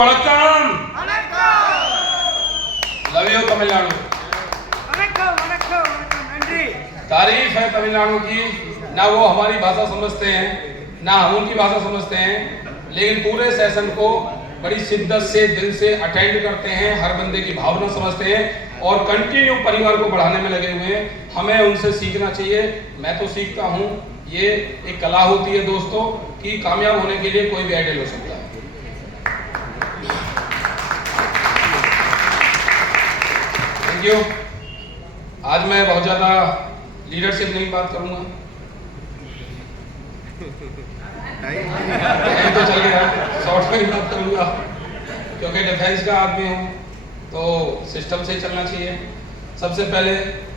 வணக்கம் love you Tamil Nadu. Nandi तारीफ है तमिलनाडु की। ना वो हमारी भाषा समझते हैं ना हम उनकी भाषा समझते हैं, लेकिन पूरे सेशन को बड़ी शिद्दत से दिल से अटेंड करते हैं, हर बंदे की भावना समझते हैं और कंटिन्यू परिवार को बढ़ाने में लगे हुए हैं। हमें उनसे सीखना चाहिए। मैं तो सीखता हूँ। ये एक कला होती है दोस्तों कि कामयाब होने के लिए कोई भी आइडियल हो सकता है। Thank you. आज मैं बहुत ज़्यादा लीडरशिप नहीं बात करूँगा, तो चल गया शॉर्ट में ही बात करूँगा क्योंकि डिफेंस का आदमी हूँ तो सिस्टम से चलना चाहिए। सबसे पहले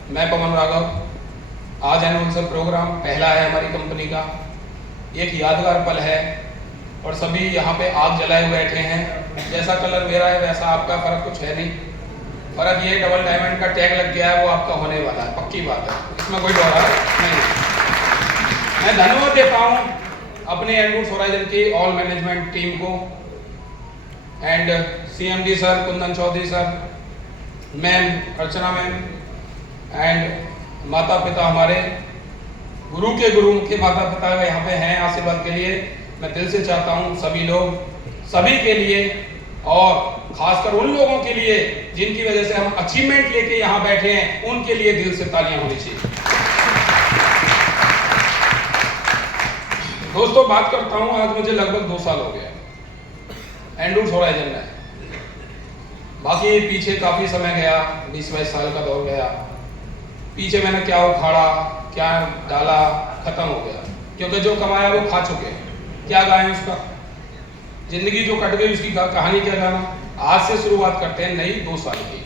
मैं पवन राघव, आज एनुअल प्रोग्राम पहला है हमारी कंपनी का, एक यादगार पल है और सभी यहाँ पे आग जलाए हुए बैठे हैं। जैसा कलर मेरा है वैसा आपका, फर्क कुछ है नहीं। फर्क ये डबल डायमंड का टैग लग गया है, वो आपका होने वाला है, पक्की बात है, इसमें कोई डर नहीं। मैं धन्यवाद देता हूँ अपने एंड्रूस होराइजन की ऑल मैनेजमेंट टीम को and CMD sir Kundan Chaudhary sir, ma'am Archana ma'am and माता पिता हमारे गुरु के गुरु के माता पिता यहाँ पे हैं आशीर्वाद के लिए। मैं दिल से चाहता हूँ सभी लोग, सभी के लिए और खासकर उन लोगों के लिए जिनकी वजह से हम अचीवमेंट लेके यहाँ बैठे हैं, उनके लिए दिल से तालियां होनी चाहिए। दोस्तों बात करता हूँ, आज मुझे लगभग 2 साल हो गया एंड्रूस होराइजन में। बाकी पीछे काफी समय गया, 20-22 साल का दौर गया। पीछे मैंने क्या उखाड़ा क्या डाला खत्म हो गया, क्योंकि जो कमाया वो खा चुके। क्या गाएं उसका, जिंदगी जो कट गई उसकी कहानी क्या गाना। आज से शुरुआत करते हैं नई 2 साल की।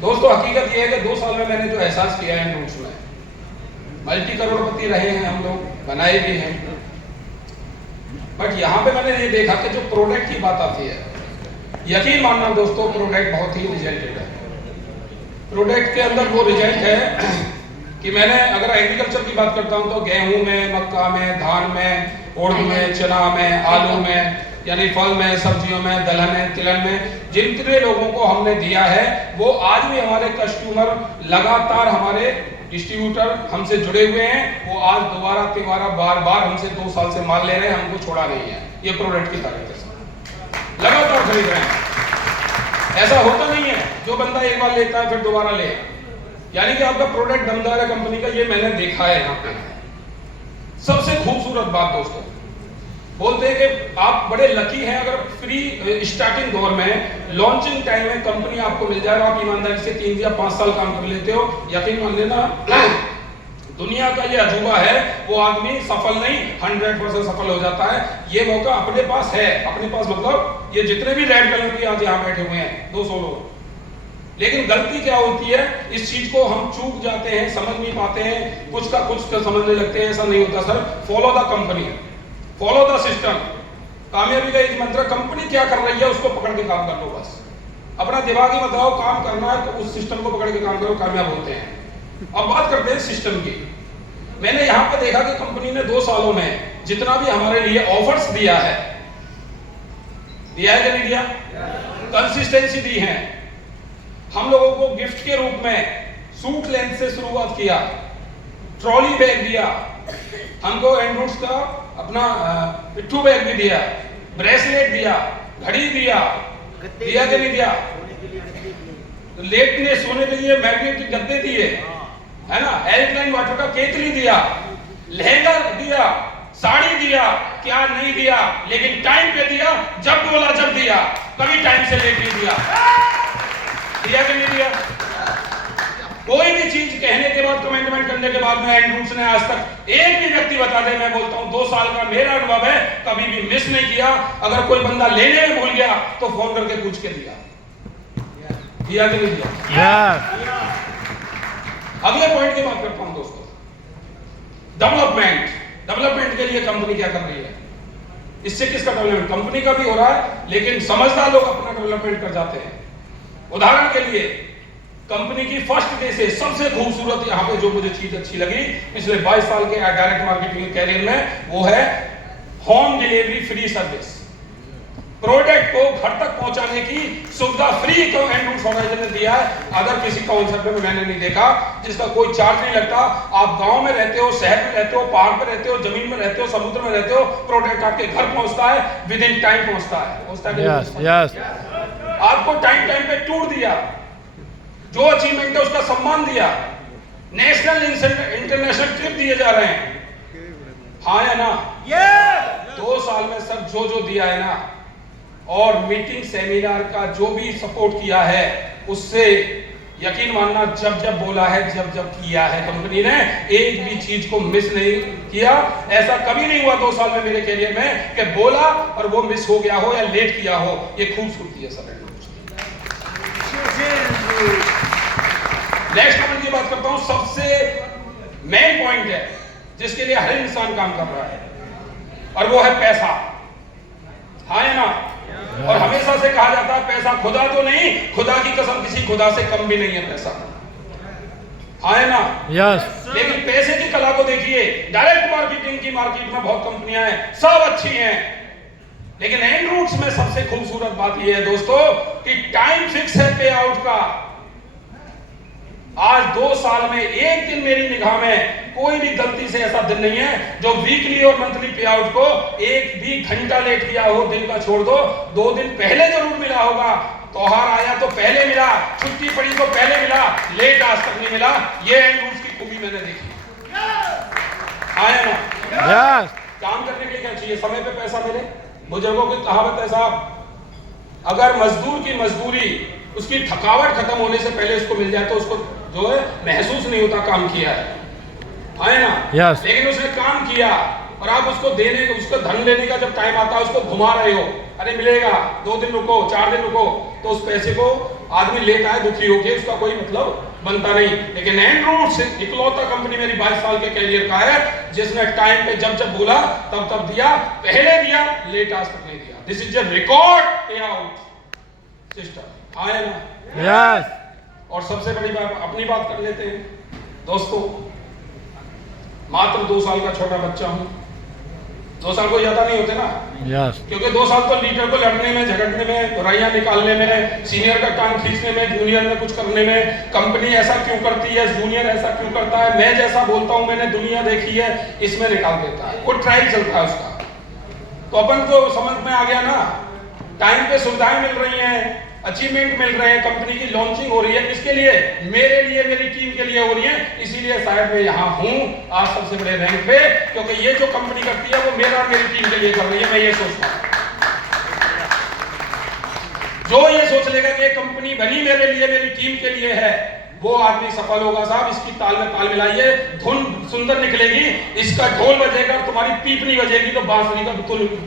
दोस्तों हकीकत यह है कि 2 साल में मैंने जो एहसास किया है एंड्रूस में, मल्टी करोड़पति रहे हैं हम लोग, बनाए भी हैं, बट यहाँ पे मैंने ये देखा कि जो प्रोडक्ट की बात आती है, यकीन मानना दोस्तों प्रोडक्ट बहुत ही रिजल्टेड है। प्रोडक्ट के अंदर वो रिजल्ट है कि मैंने अगर एग्रीकल्चर की बात करता हूँ तो गेहूं में, मक्का में, धान में, उड़द में, चना में, आलू में, यानी फल में, सब्जियों में, दलहन में, तिलहन में जितने लोगों को हमने दिया है वो आज भी हमारे कस्टमर लगातार, हमारे डिस्ट्रीब्यूटर हमसे जुड़े हुए हैं। वो आज दोबारा तिबारा बार बार हमसे 2 साल से माल ले रहे हैं, हमको छोड़ा नहीं है। ये प्रोडक्ट की ताकत है, लगातार खरीद रहे हैं। ऐसा होता नहीं है जो बंदा एक बार लेता है फिर दोबारा ले, यानी कि आपका प्रोडक्ट दमदार है कंपनी का, ये मैंने देखा है यहाँ पे। सबसे खूबसूरत बात दोस्तों, बोलते हैं कि आप बड़े लकी हैं अगर फ्री स्टार्टिंग दौर में लॉन्चिंग टाइम में कंपनी आपको मिल जाए और आप ईमानदारी से 3 या 5 साल काम कर लेते हो। यकीन मान लेना दुनिया का ये अजूबा है, वो आदमी सफल नहीं 100% सफल हो जाता है। ये मौका अपने पास है, अपने पास मतलब ये जितने भी रेड कलर के आज यहाँ बैठे हुए हैं 200 लोग, लेकिन गलती क्या होती है, इस चीज को हम चूक जाते हैं, समझ नहीं पाते हैं, कुछ का समझने लगते हैं। ऐसा नहीं होता sir, follow the company, follow the system. कामयाबी का एक मंत्र, कंपनी क्या कर रही है उसको पकड़ के काम कर लो बस। अपना दिमागी बताओ, काम करना है तो उस सिस्टम को पकड़ के काम करो, कामयाब होते हैं। अब बात करते हैं सिस्टम की। मैंने यहाँ पे देखा कि कंपनी ने 2 सालों में जितना भी हमारे लिए ऑफर्स दिया है कि नहीं दिया, कंसिस्टेंसी दी है। हम लोगों को गिफ्ट के रूप में सूट लेंथ से शुरुआत किया, ट्रॉली बैग दिया, हमको एंड्रूस का अपना पिट्ठू बैग भी दिया, ब्रेसलेट दिया, घड़ी दिया कि नहीं दिया, लेटने सोने के लिए मैग्नेटिक गद्दे दिए, है ना, एल्कलाइन वाटर का केतली दिया, लहंगा दिया, साड़ी दिया, क्या नहीं दिया, लेकिन टाइम पे दिया, जब बोला जब दिया, कभी टाइम से लेट नहीं दिया कि नहीं दिया। कोई भी चीज कहने के बाद, कमेंटमेंट करने के बाद में एंड्रूस ने आज तक एक भी व्यक्ति बता दे, मैं बोलता हूं 2 साल का मेरा अनुभव है, कभी भी मिस नहीं किया। अगर कोई बंदा लेने में भूल गया तो फोन करके पूछ के दिया कि नहीं दिया। अगले पॉइंट की बात करता हूं दोस्तों, डेवलपमेंट के लिए कंपनी क्या कर रही है। इससे किसका डेवलपमेंट, कंपनी का भी हो रहा है, लेकिन समझदार लोग अपना डेवलपमेंट कर जाते हैं। उदाहरण के लिए कंपनी की फर्स्ट डे से सबसे खूबसूरत यहाँ पे जो मुझे चीज अच्छी लगी पिछले 22 साल के डायरेक्ट मार्केटिंग कैरियर में, वो है home delivery free service. Product को घर तक पहुंचाने की सुविधा फ्री एंड रूट्स ऑर्गेनाइजेशन ने दिया है। अगर किसी काउंसिल में मैंने नहीं देखा जिसका कोई चार्ज नहीं लगता। आप गांव में रहते हो, शहर में रहते हो, पहाड़ पे रहते हो, जमीन में रहते हो, समुद्र में रहते हो, प्रोडक्ट आपके घर पहुंचता है, विद इन टाइम पहुंचता है। आपको टाइम पे टूर दिया, जो अचीवमेंट है उसका सम्मान दिया, नेशनल इंटरनेशनल ट्रिप दिए जा रहे हैं, हाँ या ना? 2 साल में सर जो दिया है ना, और मीटिंग सेमिनार का जो भी सपोर्ट किया है, उससे यकीन मानना जब बोला है, जब किया है, कंपनी ने एक भी चीज को मिस नहीं किया। ऐसा कभी नहीं हुआ 2 साल में मेरे करियर में कि बोला और वो मिस हो गया हो या लेट किया हो। ये खूबसूरती है सर। नेक्स्ट पॉइंट की बात करता हूं, सबसे मेन पॉइंट है जिसके लिए हर इंसान काम कर रहा है, और वो है पैसा, हाँ या ना? और हमेशा से कहा जाता है पैसा खुदा तो नहीं, खुदा की कसम किसी खुदा से कम भी नहीं है पैसा, हाँ है ना? लेकिन पैसे की कला को देखिए, डायरेक्ट मार्केटिंग की मार्केट में बहुत कंपनियां हैं, सब अच्छी हैं, लेकिन एंड रूट्स में सबसे खूबसूरत बात यह है दोस्तों कि टाइम फिक्स है पे आउट का। आज 2 साल में एक दिन मेरी निगाह में कोई भी गलती से ऐसा दिन नहीं है जो वीकली और मंथली पे आउट को एक भी घंटा लेट किया हो। दिन का छोड़ दो, 2 दिन पहले जरूर मिला होगा, त्योहार आया तो पहले मिला, छुट्टी पड़ी तो पहले मिला, लेट आज तक नहीं मिला। ये एंड रूट्स की खूबी मैंने देखी, आया ना? काम करने के लिए क्या चाहिए? समय पे पैसा मिले। बुजुर्गों की कहावत है साहब, अगर मजदूर की मजदूरी उसकी थकावट खत्म होने से पहले उसको मिल जाए तो उसको जो है महसूस नहीं होता काम किया है ना? लेकिन उसने काम किया और आप उसको देने, उसको धन लेने का जब टाइम आता है उसको घुमा रहे हो, अरे मिलेगा, 2 दिन रुको, 4 दिन रुको, तो उस पैसे को आदमी लेता है दुखी होके, उसका कोई मतलब बनता नहीं। लेकिन एंड रूट्स इकलौता कंपनी मेरी 22 साल के कैरियर का है जिसने टाइम पे जब बोला तब दिया, पहले दिया, लेट आज तक नहीं दिया। दिस इज अ रिकॉर्ड पे आउट सिस्टम, हाँ या ना? और सबसे बड़ी बात, अपनी बात कर लेते हैं दोस्तों। मात्र 2 साल का छोटा बच्चा हूं, 2 साल को ज्यादा नहीं होते ना, क्योंकि 2 साल तो लीडर को लड़ने में, झगड़ने में, बुराइयां निकालने में, सीनियर का टांग खींचने में, जूनियर में कुछ करने में, कंपनी ऐसा क्यों करती है, जूनियर ऐसा क्यों करता है, मैं जैसा बोलता हूं मैंने दुनिया देखी है, इसमें निकाल देता है। वो ट्रायल चलता है उसका। तो अपन को समझ में आ गया ना, टाइम पे सुविधाएं मिल रही हैं, अचीवमेंट मिल रहे हैं, कंपनी की लॉन्चिंग हो रही है, किसके लिए? मेरे लिए, मेरी टीम के लिए हो रही है। इसीलिए शायद मैं यहाँ हूँ आज सबसे बड़े रैंक पे, क्योंकि ये जो कंपनी करती है वो मेरा और मेरी टीम के लिए कर रही है। मैं ये सोचता हूँ, जो ये सोच लेगा कि ये कंपनी बनी मेरे लिए, मेरी टीम के लिए है, वो आदमी सफल होगा साहब। इसकी ताल में ताल मिलाइए, धुन सुंदर निकलेगी, इसका ढोल बजेगा, तुम्हारी पीपनी बजेगी तो बांसुरी का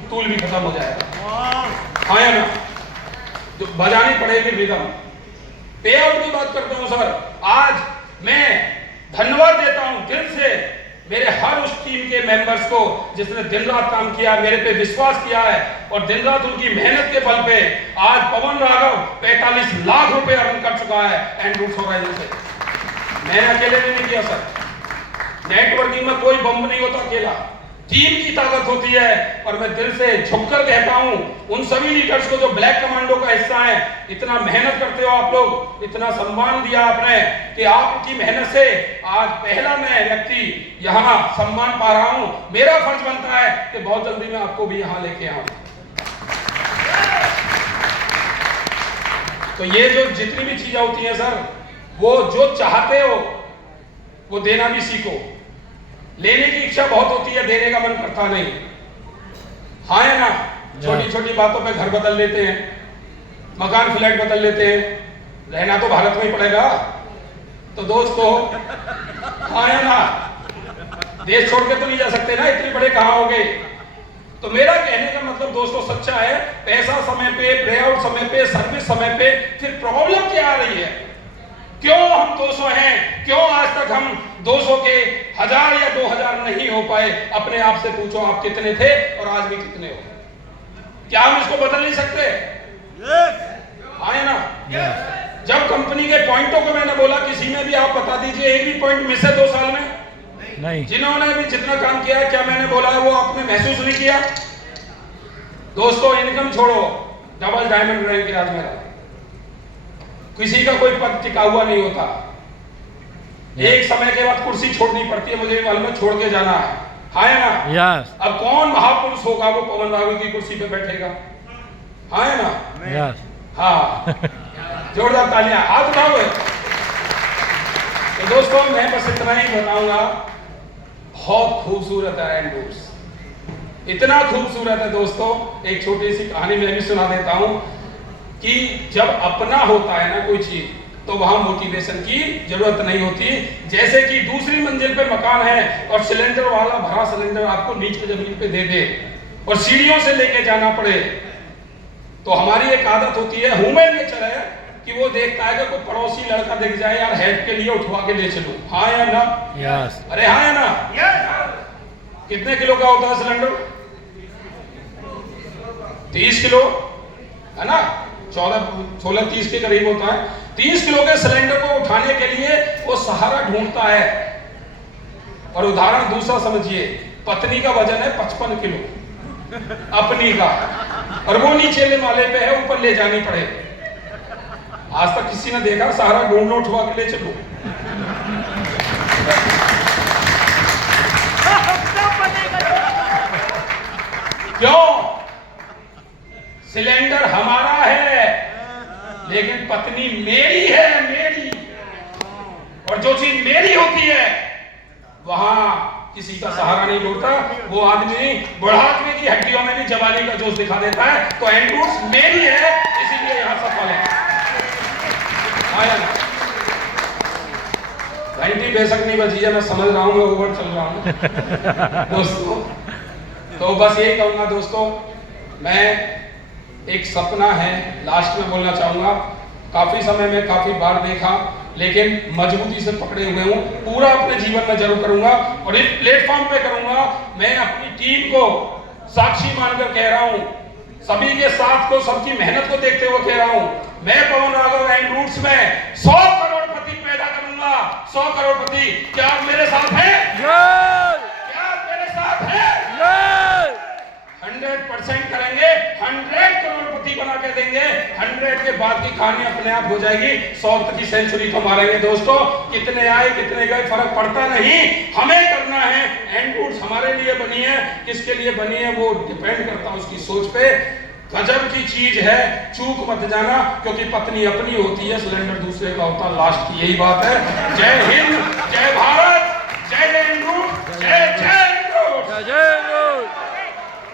तूल भी खत्म हो जाएगा, हाँ या ना? जो बजानी पड़ेगी रिदम। पे आउट की बात करता हूं सर, आज मैं धन्यवाद देता हूं दिल से मेरे हर उस टीम के मेंबर्स को जिसने दिन रात काम किया, मेरे पे विश्वास किया है, और दिन रात उनकी मेहनत के बल पे आज पवन राघव 45 लाख रुपए अर्न कर चुका है एंड रूट्स ऑर्गेनाइजेशन से। मैंने अकेले नहीं किया सर। नेटवर्किंग में कोई बम नहीं होता अकेला, टीम की ताकत होती है। और मैं दिल से झुककर कहता हूं उन सभी लीडर्स को जो ब्लैक कमांडो का हिस्सा है, इतना मेहनत करते हो आप लोग, इतना सम्मान दिया आपने कि आपकी मेहनत से आज पहला मैं व्यक्ति यहां सम्मान पा रहा हूं। मेरा फर्ज बनता है कि बहुत जल्दी मैं आपको भी यहां लेके आऊं। तो ये जो जितनी भी चीजें होती हैं सर, वो जो चाहते हो वो देना भी सीखो। लेने की इच्छा बहुत होती है, देने का मन करता नहीं, हाँ है ना? छोटी छोटी बातों पे घर बदल लेते हैं, मकान फ्लैट बदल लेते हैं, रहना तो भारत में ही पड़ेगा। तो दोस्तों, हाँ है ना? देश छोड़ के तो नहीं जा सकते ना, इतने बड़े कहाँ होंगे। तो मेरा कहने का मतलब दोस्तों सच्चा है, पैसा समय पे, पे आउट समय पे, सर्विस समय पे। फिर प्रॉब्लम क्या आ रही है? क्यों हम 200 हैं? क्यों आज तक हम 200 के 1000 या 2000 नहीं हो पाए? अपने आप से पूछो, आप कितने थे और आज भी कितने हो? क्या हम इसको बदल नहीं सकते? हाँ ना? जब कंपनी के पॉइंटों को मैंने बोला, किसी में भी आप बता दीजिए एक भी पॉइंट मिस है 2 साल में? नहीं। जिन्होंने भी जितना काम किया है, क्या मैंने बोला है वो आपने महसूस नहीं किया? दोस्तों, इनकम छोड़ो, डबल डायमंड रैंक है आज मेरा। किसी का कोई पद टिका हुआ नहीं होता, एक समय के बाद कुर्सी छोड़नी पड़ती है, मुझे भी मालूम है, छोड़ के जाना है ना? यस। अब कौन महापुरुष होगा वो पवन राघव की कुर्सी पे बैठेगा, है ना? यस। हाँ, जोरदार तालियां, हाथ उठाओ। तो दोस्तों मैं बस इतना ही बताऊंगा, बहुत खूबसूरत है एंड्रूस, इतना खूबसूरत है दोस्तों। एक छोटी सी कहानी मैं भी सुना देता हूं कि जब अपना होता है ना कोई चीज, तो वहां मोटिवेशन की जरूरत नहीं होती। जैसे कि दूसरी मंजिल पे मकान है और सिलेंडर वाला भरा सिलेंडर आपको नीचे जमीन पे दे दे और सीढ़ियों से लेके जाना पड़े, तो हमारी एक आदत होती है, ह्यूमन नेचर है कि वो देखता है कि कोई पड़ोसी लड़का दिख जाए, यार हेल्प के लिए उठवा के ले चलो, हाँ या ना? यस। अरे हाँ या ना? कितने किलो का होता है सिलेंडर? 30 किलो, है ना? 14-16-30 के करीब होता है। 30 किलो के सिलेंडर को उठाने के लिए वो सहारा ढूंढता है। और उदाहरण दूसरा समझिए, पत्नी का वजन है 55 किलो अपनी का, और वो नीचे माले पे है, ऊपर ले जानी पड़े। आज तक किसी ने देखा सहारा ढूंढ लो, उठवा के ले चलो? क्यों? सिलेंडर हमारा है लेकिन पत्नी मेरी है, मेरी। और जो चीज मेरी होती है वहां किसी का सहारा नहीं ढूंढता, वो आदमी बुढ़ापे की हड्डियों में भी जवानी का जोश दिखा देता है। तो एंड्रूस मेरी है, इसीलिए यहां सफल है। आया ना? घंटी बेशक नहीं बजी है, मैं समझ रहा हूं, मैं ओवर चल रहा हूं दोस्तों। तो बस यही कहूंगा दोस्तों, मैं एक सपना है लास्ट में बोलना चाहूंगा, काफी समय में काफी बार देखा लेकिन मजबूती से पकड़े हुए हूं, पूरा अपने जीवन में जरूर करूंगा और इस प्लेटफॉर्म पे करूंगा। मैं अपनी टीम को साक्षी मानकर कह रहा हूं, सभी के साथ को, सबकी मेहनत को देखते हुए कह रहा हूं, मैं पवन राघव एंड्रूस में 100 करोड़पति पैदा करूंगा। 100 करोड़पति, क्या आप मेरे साथ हैं? क्या आप मेरे साथ हैं? 100% करेंगे, 100 करोड़पति बना के देंगे। 100 के बाद की कहानी अपने आप हो जाएगी। 100 तक की सेंचुरी तो मारेंगे दोस्तों। कितने आए कितने गए फर्क पड़ता नहीं, हमें करना है। एंड्रूस हमारे लिए बनी है, किसके लिए बनी है वो डिपेंड करता है उसकी सोच पे। गजब की चीज है, चूक मत जाना, क्योंकि पत्नी अपनी होती है, सिलेंडर दूसरे का होता। लास्ट की यही बात है। जय हिंद, जय भारत।